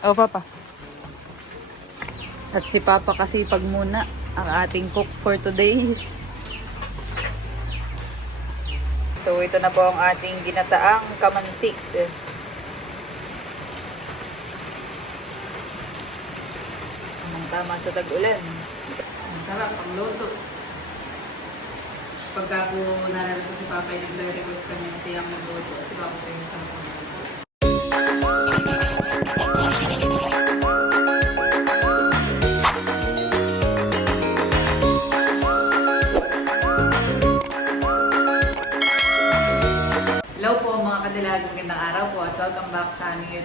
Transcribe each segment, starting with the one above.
Oh, Papa. At si Papa kasi pag muna ang ating cook for today. So, ito na po ang ating ginataang kamansik. Ang tama sa tag-ulan. Ang sarap ang luto. Pagka po ko si Papa nagre-request kanya kasi yung magluto. Si Papa po yung isang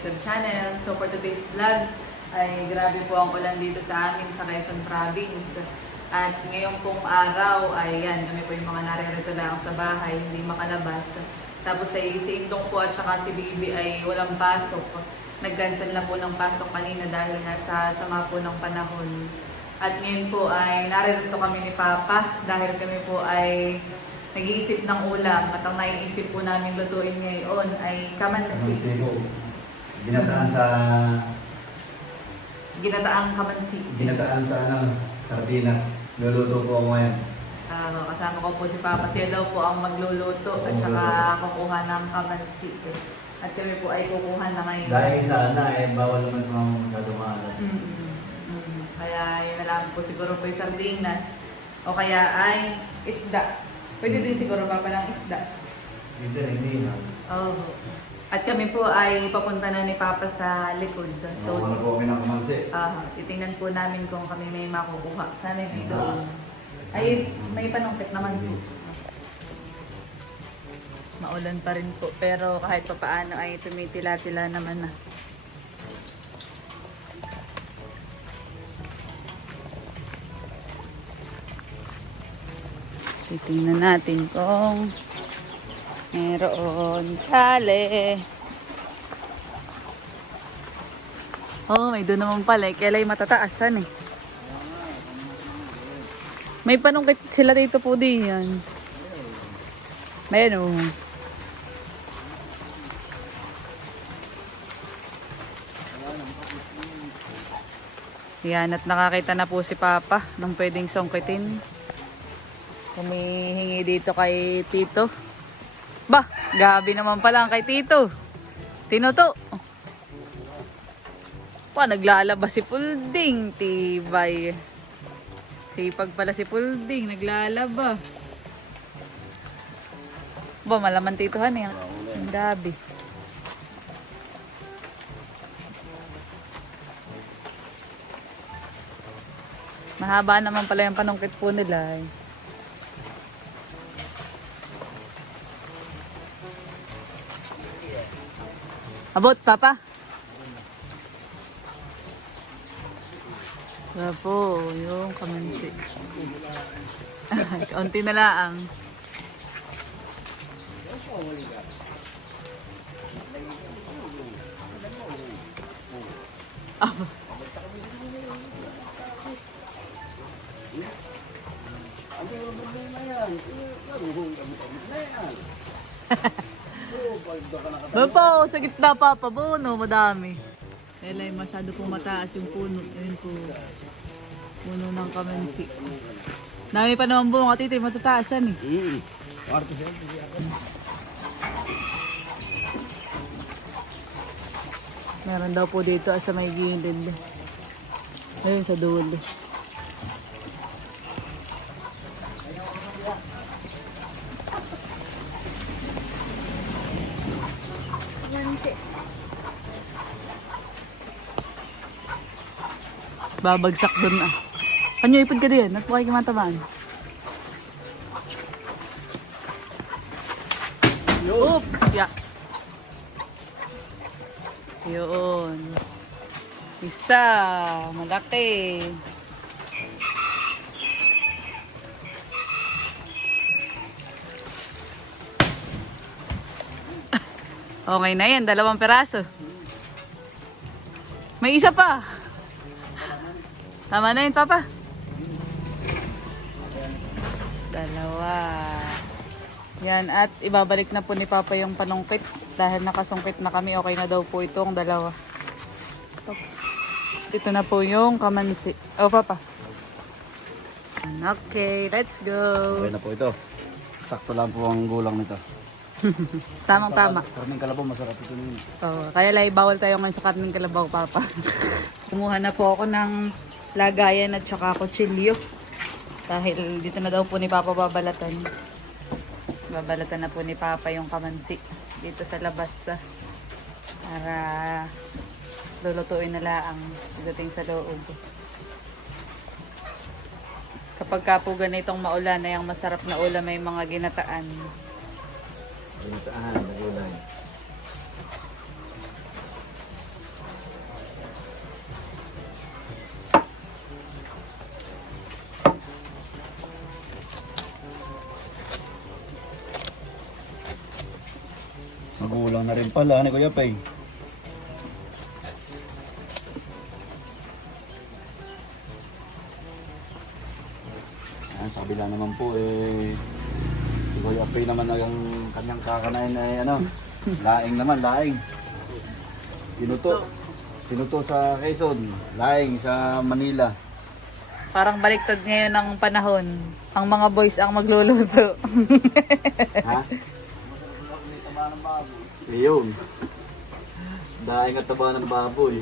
YouTube channel. So for today's vlog ay grabe po ang ulan dito sa amin sa Quezon Province. At ngayong pong araw ay yan, kami po yung mga naririto lang sa bahay, hindi makalabas. Tapos ay si Indong po at saka si Bibi ay walang pasok. Nag-cancel na po ng pasok kanina dahil nga sa sama po ng panahon. At ngayon po ay naririto kami ni Papa dahil kami po ay nag-iisip ng ulam at ang naiisip po namin lutuin ngayon ay Ang kamansi. Ginataan sa Ginataang kamansi. ginataan sa ano, sardinas. Luluto ko ako ngayon. Ah, kasama ko po si Papa. Siya daw po ang magluluto at saka kukuha ng kamansi. At kami po ay kukuha na ngayon. Dahil sa ano eh, bawal naman sa mga masyadong maalat. Mm, mm, mm. Kaya yun na lang po siguro po yung sardinas. O kaya ay isda. Pwede din siguro Papa ng isda. Hindi, hindi na. Oh. At kami po ay papunta na ni Papa sa likod. So, ano po kami ng kamansi. Ah, titingnan po namin kung kami may makukuha. Sana may doon. Ay, may panungkit naman po. Maulan pa rin po. Pero kahit pa paano ay tumitila-tila naman na. Titingnan natin kung meron kale. Oh, may doon naman pala. eh. Kailan matataasan eh. May panungkit sila dito po din yan. May ano. Yan, at nakakita na po si Papa ng pwedeng songkitin. Humihingi dito kay Tito. Bah, gabi naman pala ang kay Tito. Tinuto. Pa, naglalaba si Pulding. Tibay. Sipag pala si Pulding. Naglalaba. Ba, malaman tituhan eh. Ang gabi. Mahaba naman pala yung panungkit po nila eh. Abot, Papa. Wala po, yung kamansi. Kaunti na lang. Ah. Ba po, sa gitna pa pa po, no, madami. Kaya masyado po mataas yung puno. Ayun po. Puno ng kamansi. Dami pa naman bunga tito, matataasan eh. Meron daw po dito sa may gilid. Ayun sa dulo. Babagsak doon ah. Kanyo ipod ka din, at bukay kimatamaan. Oop! Yeah. Yun. Isa. Malaki. Okay na yan. Dalawang peraso. May isa pa. Tama na yun, Papa. Dalawa. Yan, at ibabalik na po ni Papa yung panungkit. Dahil nakasungkit na kami, okay na daw po itong dalawa. Ito na po yung kamansi. Oh, Papa. Okay, let's go. Okay na po ito. Sakto lang po ang gulang nito. Tamang-tama. Karning kalabaw, masarap ito nun. Oh, kaya lang bawal tayo ngayon sa karning kalabaw, Papa. Kumuha na po ako ng lagayan at saka kutsilyo. Dahil dito na daw po ni Papa babalatan. Babalatan na po ni Papa yung kamansi dito sa labas. ah, Para lulutuin nila ang dating sa loob. Kapag ka po ganitong maulan na yung masarap na ulam may mga ginataan. Binitaan, nagulay. Magulang na rin pala ni Kuya Pay. Ayan, sa kabila naman po eh si Kuya Pay naman ang kanyang kakanain ay ano, laing naman, laing. Tinuto. Tinuto sa Quezon, laing sa Manila. Parang baliktad ngayon ng panahon. Ang mga boys ang magluluto. Ha? Ayun. Daing at taba ng baboy.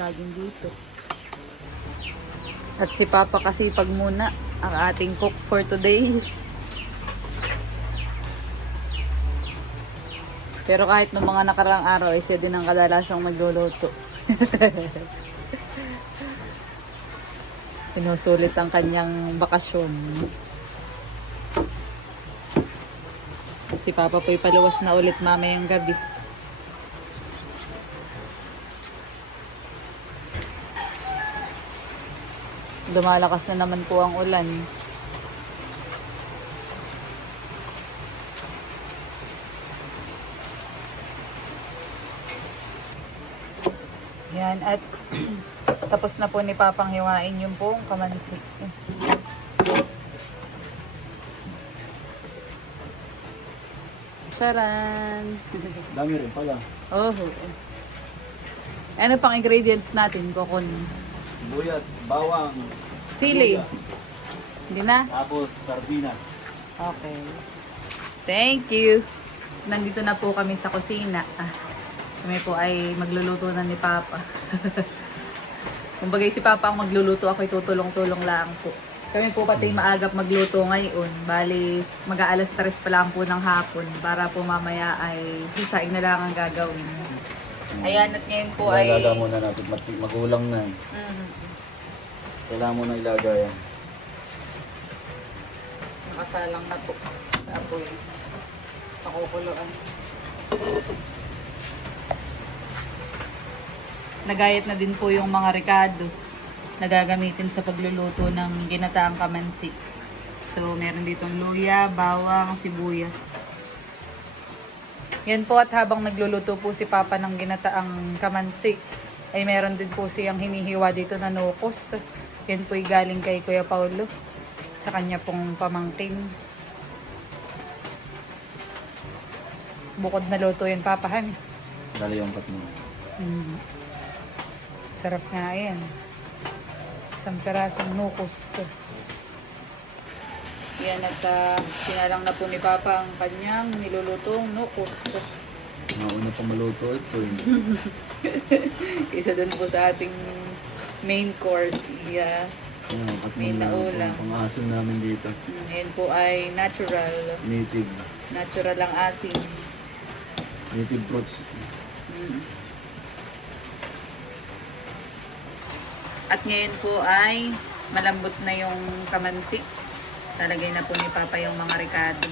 Saging dito. At si Papa kasi pag muna ang ating cook for today. Pero kahit nung mga nakarang araw, ay siya din ang kadalasang magluluto. Sinusulit ang kanyang bakasyon. Si Papa po'y paluwas na ulit mamayang gabi. Lumalakas na naman po ang ulan. Yan, at tapos na po ni Papang hiwain yung pong kamansi. Charan! Dami rin pala. Oh. Ano pang ingredients natin, Kokon? Buyas, bawang, Sili. Hindi na? tapos sardinas. Okay. Thank you. Nandito na po kami sa kusina. Ah, kami po ay magluluto na ni Papa. Kumbaga si Papa ang magluluto, ako'y tutulong-tulong lang po. Kami po pati maagap magluto ngayon. Bali, mag-aalas 3 pa lang po ng hapon para po mamaya ay hisaing na lang ang gagawin. Ayan, at ngayon po ay... Ilagay muna natin, mati- magulang na. eh. Mhm. Kailangan mo na ilagay yan. Nakasalang na po apoy. Pakukuluan. Nagayat na din po yung mga rekado na gagamitin sa pagluluto ng ginataang kamansi. So, meron ditong luya, bawang, sibuyas. Yan po at habang nagluluto po si Papa ng ginataang kamansi, ay meron din po siyang hinihiwa dito na nukos. Yan po'y galing kay Kuya Paulo sa kanya pong pamangkin. Bukod na luto yan, papahan. Dali yung pat mo. Mm. Sarap nga yan. Isang perasong nukos. Yan at uh, sinalang na po ni Papa ang kanyang nilulutong nukos. Mauna pa maluto ito. eh. Isa dun po sa ating main course. Yeah. Yan, at May mga naulam. pang-asim namin dito. Mm, Yan po ay natural. Native. Natural ang asin. Native fruits. Mm. At ngayon po ay malambot na yung kamansi. Lalagay na po ni Papa yung mga ricado.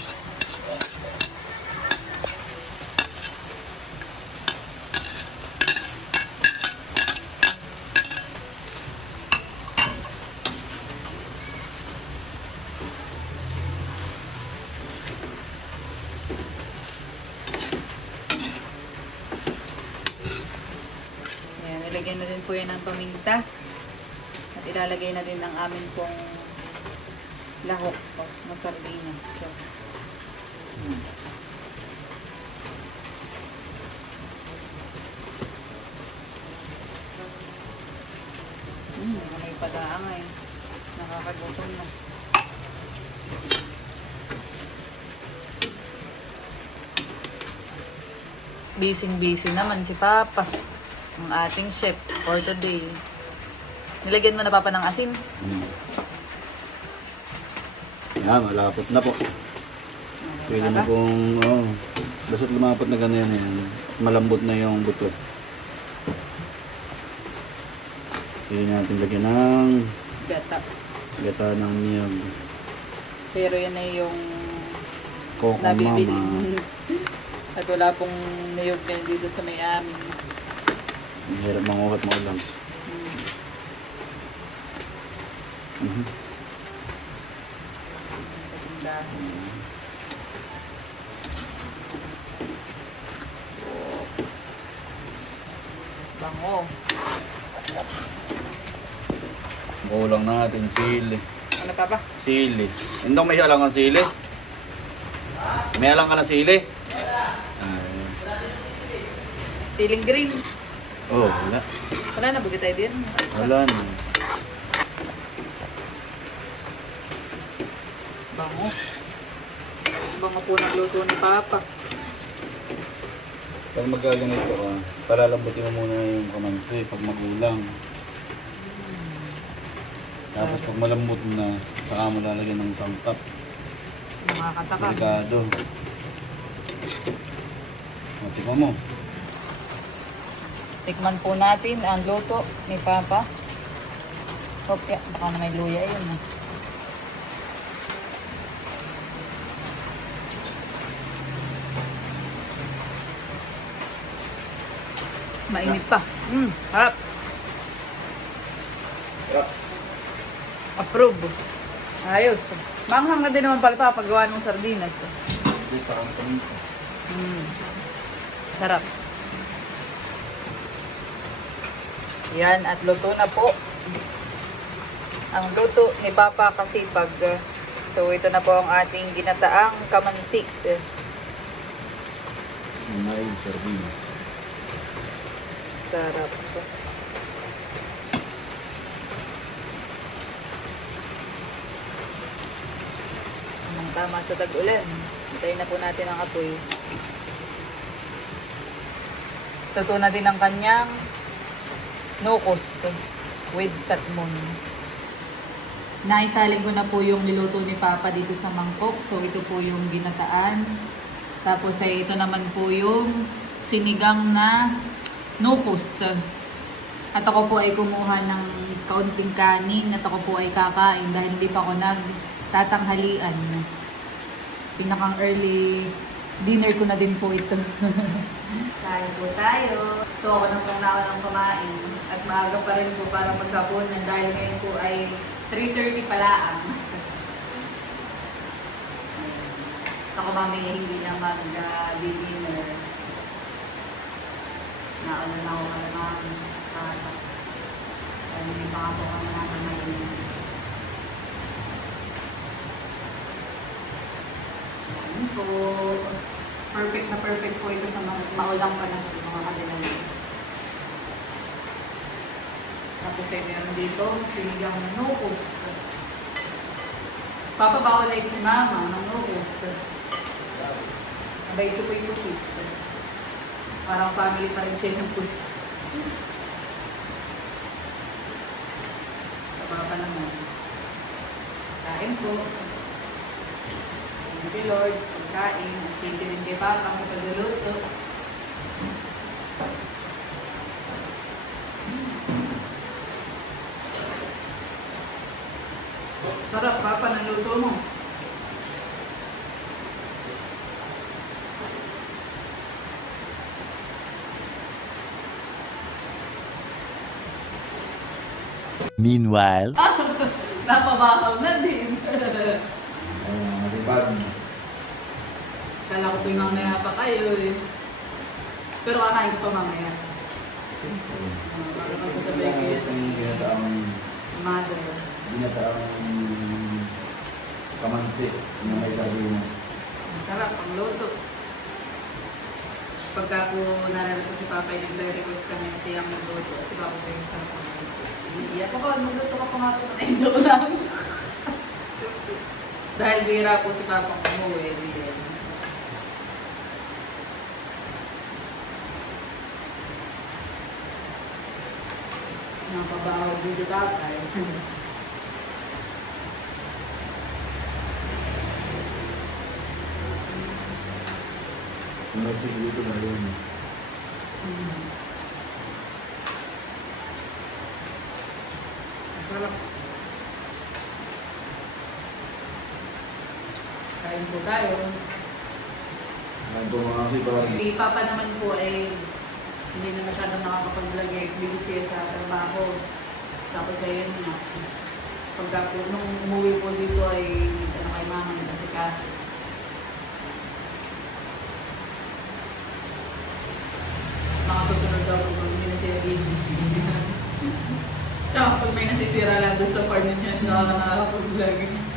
Ayan, nilagyan na din po yan ng paminta. At ilalagay na din ang amin pong lahok po na sardinas. So, Hmm, may pag-aangay. Nakakagutom na. Busy-busy naman si Papa. Ang ating chef for today. Nilagyan mo na Papa ng asin. Hmm. Yan, malapot na po. Pwede na pong, oh, basta't lumapot na gano'n yan, malambot na yung buto. Pwede natin lagyan ng Gata. gata ng niyog. Pero yan ay yung Coco nabibili. mama. At wala pong niyog na dito sa may amin. Ang hirap manguhat mo lang. Hmm. Mhm. Katindahan. Bango. Kulang natin sili. Ano pa ba? Sili. Indong may alang ang sili? May alang ka na sili? Ay. Feeling green. Oh, wala. Wala na, bugit tayo din. Wala na. Bango. Bango po ng luto ni Papa. Pag magaganito ka, palalambutin mo muna yung kamansi pag magulang. Tapos pag malambot na, saka mo lalagyan ng sangkap. Nakakataka. Delikado. O, tingnan mo. Tikman po natin ang luto ni Papa. Hopya, baka na may luya yun. ah. Mainit pa. Mm, harap. Approve. Ayos. Manghang na din naman pala pa paggawa ng sardinas. Sa kantong Mm. Sarap. Yan, at luto na po. Ang luto ni Papa kasi pag... So, ito na po ang ating ginataang kamansik. May sardinas. Sarap. Ang tama sa tag-ulan. Hintayin na po natin ang apoy. Tuto na din ang kanyang nukos with katmon. Naisaling ko na po yung niluto ni Papa dito sa mangkok. So, ito po yung ginataan. Tapos ay ito naman po yung sinigang na nukos. At ako po ay kumuha ng kaunting kanin at ako po ay kakain dahil hindi pa ako nagtatanghalian. Pinakang early dinner ko na din po ito. Kain po tayo. So ako na po na ng kumain at maaga pa rin po para magkapunan dahil ngayon po ay 3.30 pala ang. Ako mami hindi na mag-dinner. Nauna na ako malamang para dahil hindi pa ako kami nakamayin. Yan po. Perfect na perfect po ito sa mga maulang panahon, mga kadilan. Tapos ay meron dito, sinigang na nukos. Papabawal na ito si mama ng nukos. Abay, ito po yung pusit. Parang family pa rin siya yung pusit. Papa naman. Kain po. Thank you, Lord. Pagkain. Thank you rin kay Papa sa pagluluto. Sarap, Papa, ng luto mo. Meanwhile, Napabahaw na din. Ayun, malipad. Kala ko po mamaya pa kayo eh. Pero kakain ko pa mamaya. Uh, para magkasabay kayo. Ito yung ginataang Mother. ginataang kamansi na may sardinas. Masarap ang luto. Pagka po nalala ko si Papa, nagre-request kami na siyang magluto. Papa po yung sarap ang luto. Iiyak ako, magluto ka pa nga po na joke lang. Dahil bira po si Papa umuwi, di yan. Napabaho din si Papa. eh. Si dito na yun. Mm. Masarap. Kain po tayo. Ano po mga kasi parang Hindi pa pa naman po ay hindi na masyadong nakakapag-vlog eh. Busy siya sa trabaho. Tapos ayun nga. Pagka po, nung umuwi po dito ay ano kay mama kasi kaso. Makasusunod daw po pag hindi na siya busy. Tsaka pag may nasisira lang doon sa farm niya, hindi na nakakapag-vlog.